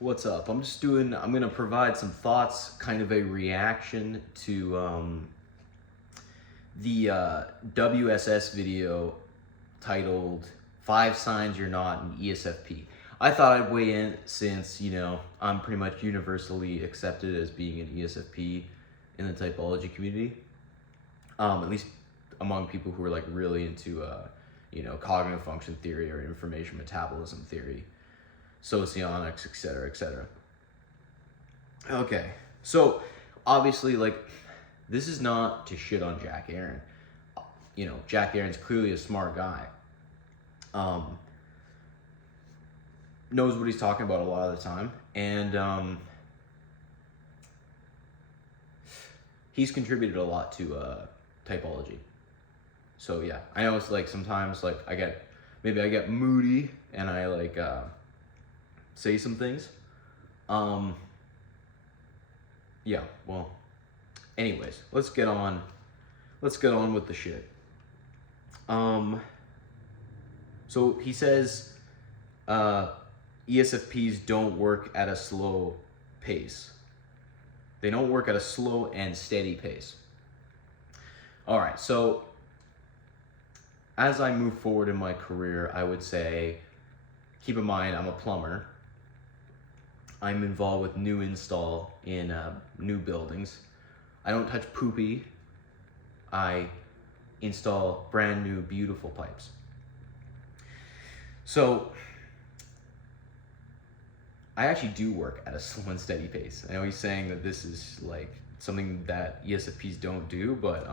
What's up? I'm gonna provide some thoughts, kind of a reaction to the WSS video titled Five Signs You're Not an ESFP. I thought I'd weigh in since, I'm pretty much universally accepted as being an ESFP in the typology community. At least among people who are like really into, cognitive function theory or information metabolism theory, socionics, etc., etc. Okay, so obviously, like, this is not to shit on Jack Aaron. Jack Aaron's clearly a smart guy. Knows what he's talking about a lot of the time, and he's contributed a lot to typology. So yeah, I know it's like sometimes like I get moody and I like say some things. Yeah, well, anyways, let's get on with the shit. So he says ESFPs don't work at a slow pace. They don't work at a slow and steady pace. All right, so as I move forward in my career, I would say, keep in mind, I'm a plumber. I'm involved with new install in new buildings. I don't touch poopy. I install brand new, beautiful pipes. So I actually do work at a slow and steady pace. I know he's saying that this is like something that ESFPs don't do, but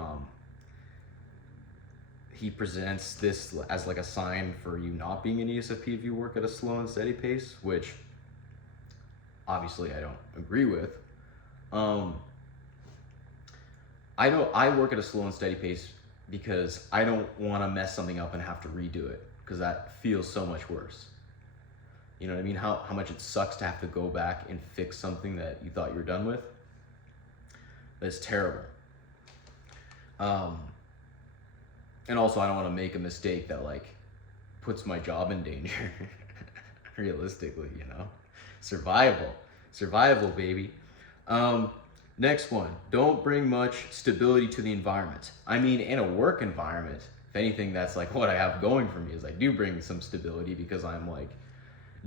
he presents this as like a sign for you not being an ESFP if you work at a slow and steady pace, which obviously I don't agree with. I work at a slow and steady pace because I don't want to mess something up and have to redo it, because that feels so much worse. You know what I mean? How much it sucks to have to go back and fix something that you thought you were done with. That's terrible. And also I don't want to make a mistake that like puts my job in danger. Realistically, survival, baby. Next one, don't bring much stability to the environment. I mean, in a work environment, if anything, that's like what I have going for me is I do bring some stability because I'm like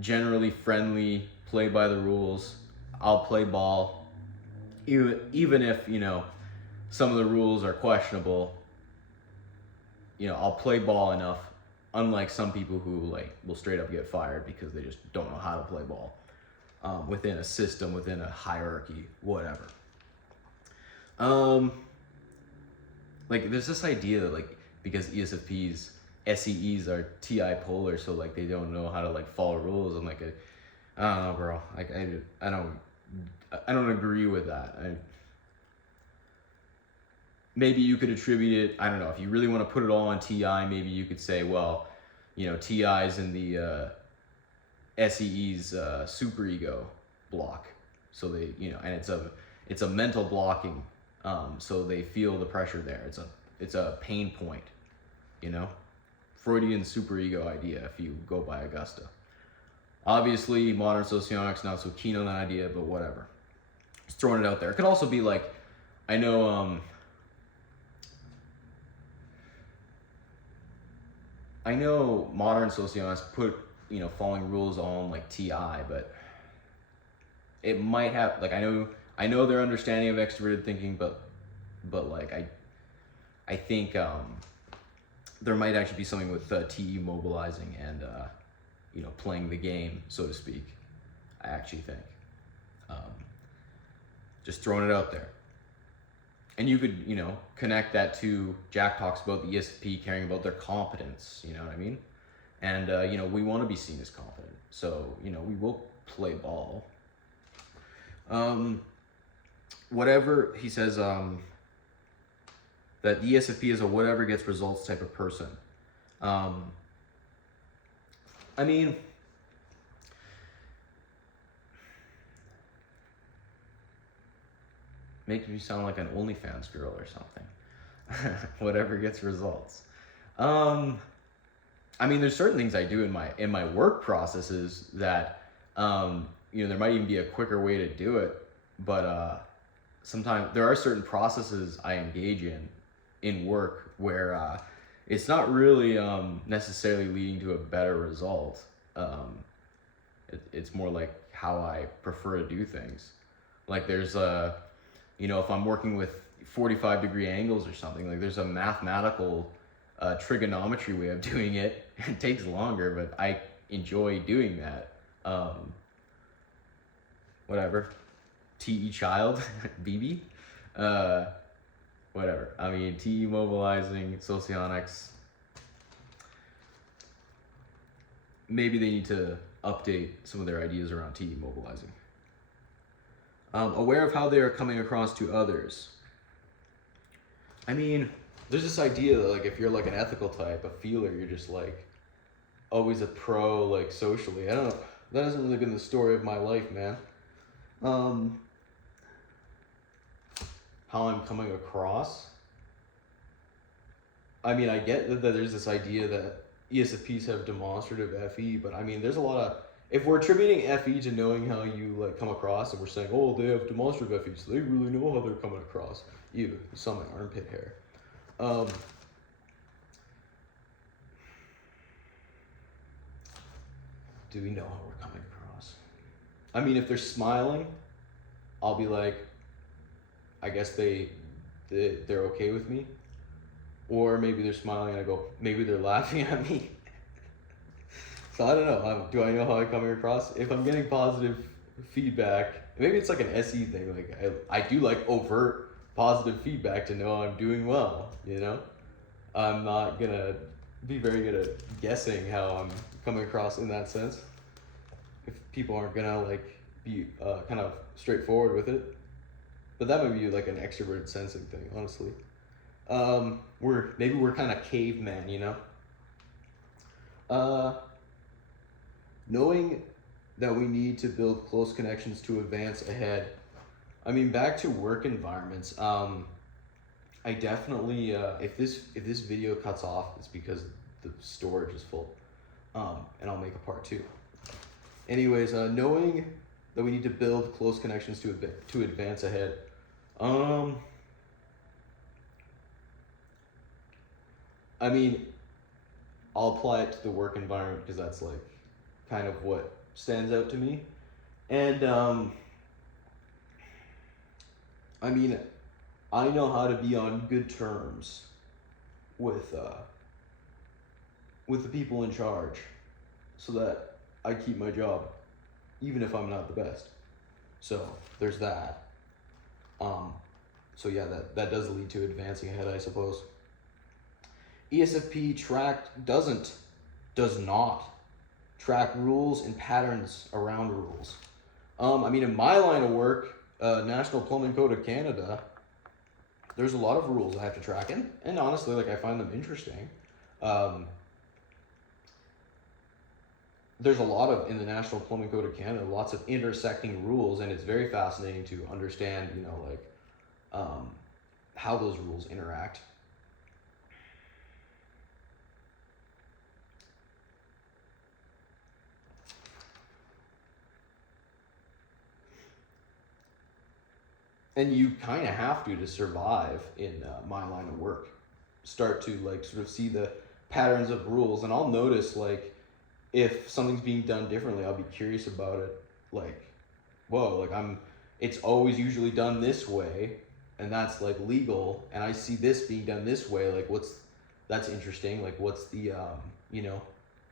generally friendly, play by the rules. I'll play ball, even if, some of the rules are questionable. I'll play ball enough, unlike some people who like will straight up get fired because they just don't know how to play ball within a system, within a hierarchy, whatever. Like there's this idea that like because ESFPs, SEEs are TI polar, so like they don't know how to like follow rules. I'm like, I don't know, bro. Like I don't agree with that. Maybe you could attribute it, I don't know, if you really want to put it all on TI, maybe you could say, well, TI's in the SEE's superego block. So they, and it's a mental blocking. So they feel the pressure there. It's a pain point, Freudian superego idea if you go by Augusta. Obviously, modern socionics not so keen on that idea, but whatever. Just throwing it out there. It could also be like, I know modern sociologists put, following rules on like TI, but it might have, like, I know their understanding of extroverted thinking, but like, I think there might actually be something with TE mobilizing and, playing the game, so to speak. I actually think. Just throwing it out there. And you could, connect that to Jack talks about the ESFP caring about their competence, you know what I mean? And, we want to be seen as competent. So, we will play ball. Whatever, he says, that the ESFP is a whatever gets results type of person. I mean, makes me sound like an OnlyFans girl or something. Whatever gets results. I mean, there's certain things I do in my work processes that there might even be a quicker way to do it, but sometimes there are certain processes I engage in work where it's not really necessarily leading to a better result. It's more like how I prefer to do things. Like there's if I'm working with 45-degree angles or something, like there's a mathematical trigonometry way of doing it. It takes longer, but I enjoy doing that. Whatever. TE child, BB. Whatever. I mean, TE mobilizing, socionics. Maybe they need to update some of their ideas around TE mobilizing. Aware of how they are coming across to others. I mean, there's this idea that like if you're like an ethical type, a feeler, you're just like always a pro like socially. I don't know. That hasn't really been the story of my life, man. How I'm coming across. I mean, I get that there's this idea that ESFPs have demonstrative FE, but I mean, there's a lot of, if we're attributing FE to knowing how you like come across, and we're saying, oh, they have demonstrative FE, so they really know how they're coming across. You saw my armpit hair. Do we know how we're coming across? I mean, if they're smiling, I'll be like, I guess they're okay with me. Or maybe they're smiling and I go, maybe they're laughing at me. So I don't know. Do I know how I'm coming across? If I'm getting positive feedback, maybe it's like an SE thing. Like I do like overt positive feedback to know I'm doing well, I'm not gonna be very good at guessing how I'm coming across in that sense. If people aren't gonna like be kind of straightforward with it. But that might be like an extrovert sensing thing, honestly. We're kind of caveman, knowing that we need to build close connections to advance ahead. I mean, back to work environments. I definitely if this video cuts off, it's because the storage is full, and I'll make a part 2. Anyways, knowing that we need to build close connections to advance ahead. I mean, I'll apply it to the work environment because that's like kind of what stands out to me. And I mean, I know how to be on good terms with the people in charge so that I keep my job, even if I'm not the best. So there's that. So yeah, that does lead to advancing ahead, I suppose. ESFP does not track rules and patterns around rules. I mean, in my line of work, National Plumbing Code of Canada, there's a lot of rules I have to track, and honestly, like I find them interesting. There's a lot of, in the National Plumbing Code of Canada, lots of intersecting rules, and it's very fascinating to understand, how those rules interact. And you kind of have to survive in my line of work. Start to like sort of see the patterns of rules, and I'll notice like if something's being done differently, I'll be curious about it. Like, whoa, like it's always usually done this way, and that's like legal, and I see this being done this way. Like, that's interesting. Like, what's the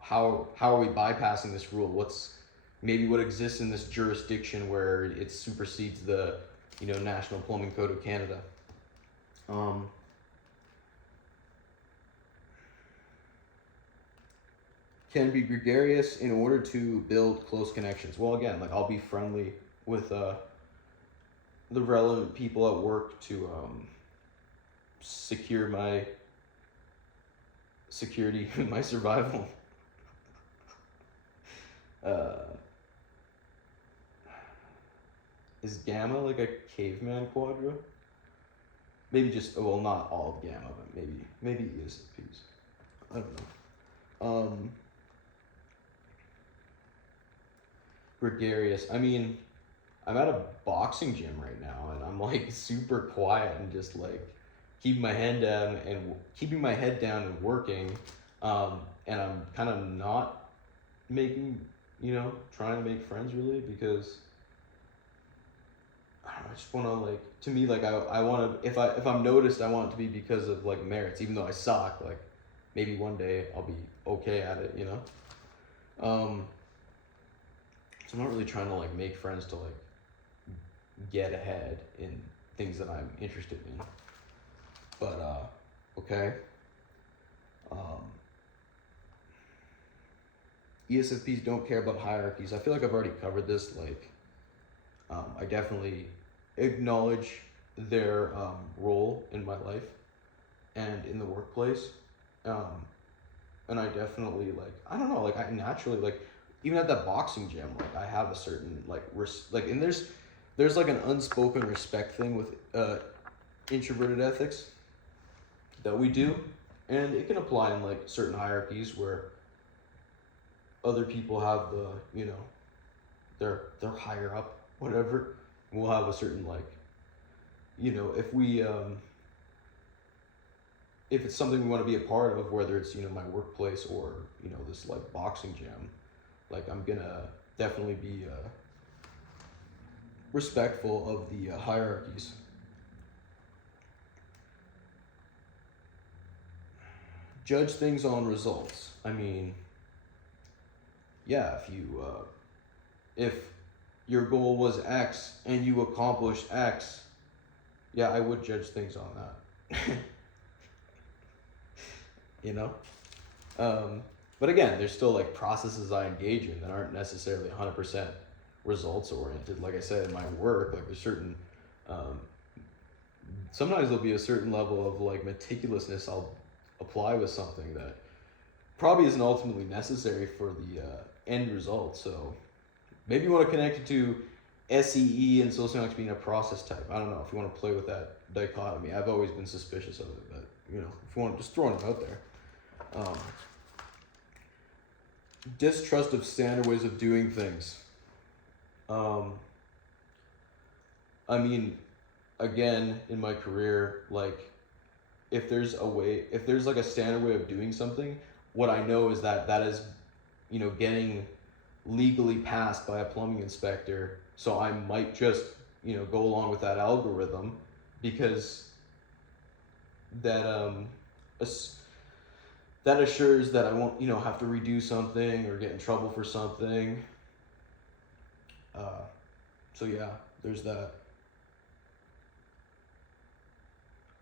how are we bypassing this rule? What's maybe what exists in this jurisdiction where it supersedes the National Plumbing Code of Canada. Can be gregarious in order to build close connections. Well, again, like I'll be friendly with the relevant people at work to secure my security, my survival. Is Gamma like a caveman quadra? Maybe just, well, not all of Gamma, but maybe ESFPs. I don't know. gregarious. I mean, I'm at a boxing gym right now, and I'm like super quiet and just like keeping my head down and working. And I'm kind of not making, trying to make friends really, because I don't know, I just want to like, to me, like I want to, if I'm noticed, I want it to be because of like merits, even though I suck. Like maybe one day I'll be okay at it, Um, so I'm not really trying to like make friends to like get ahead in things that I'm interested in. But okay. Um, ESFPs don't care about hierarchies. I feel like I've already covered this. Like, I definitely acknowledge their role in my life and in the workplace. And I definitely like, I don't know, like I naturally like, even at that boxing gym, like I have a certain like and there's like an unspoken respect thing with introverted ethics that we do, and it can apply in like certain hierarchies where other people have the, they're higher up, whatever. We'll have a certain like, if we if it's something we want to be a part of, whether it's my workplace or this like boxing gym, like I'm gonna definitely be respectful of the hierarchies. Judge things on results. I mean, yeah, if your goal was X and you accomplished X, yeah, I would judge things on that. you know. But again, there's still like processes I engage in that aren't necessarily 100% results oriented. Like I said, in my work, like there's certain, sometimes there'll be a certain level of like meticulousness I'll apply with something that probably isn't ultimately necessary for the end result. So maybe you want to connect it to SEE and socioeconomics being a process type. I don't know if you want to play with that dichotomy. I've always been suspicious of it, but if you want, just throwing it out there. Distrust of standard ways of doing things. I mean, again, in my career, like if there's like a standard way of doing something, what I know is that is, getting legally passed by a plumbing inspector. So I might just, go along with that algorithm because that that assures that I won't, have to redo something or get in trouble for something. So yeah, there's that.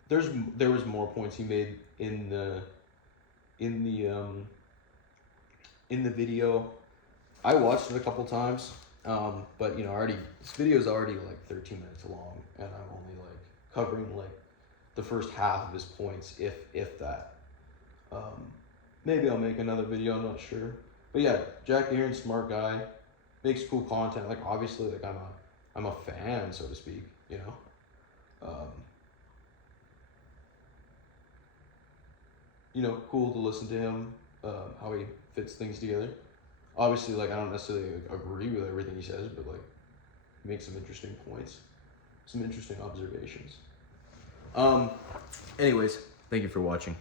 There was more points he made in the in the um in the video. I watched it a couple times, but this video is already like 13 minutes long, and I'm only like covering like the first half of his points, if that. Maybe I'll make another video. I'm not sure, but yeah, Jack Aaron, smart guy, makes cool content. Like obviously, like I'm a fan, so to speak. Cool to listen to him, how he fits things together. Obviously, like I don't necessarily agree with everything he says, but like he makes some interesting points, some interesting observations. Anyways, thank you for watching.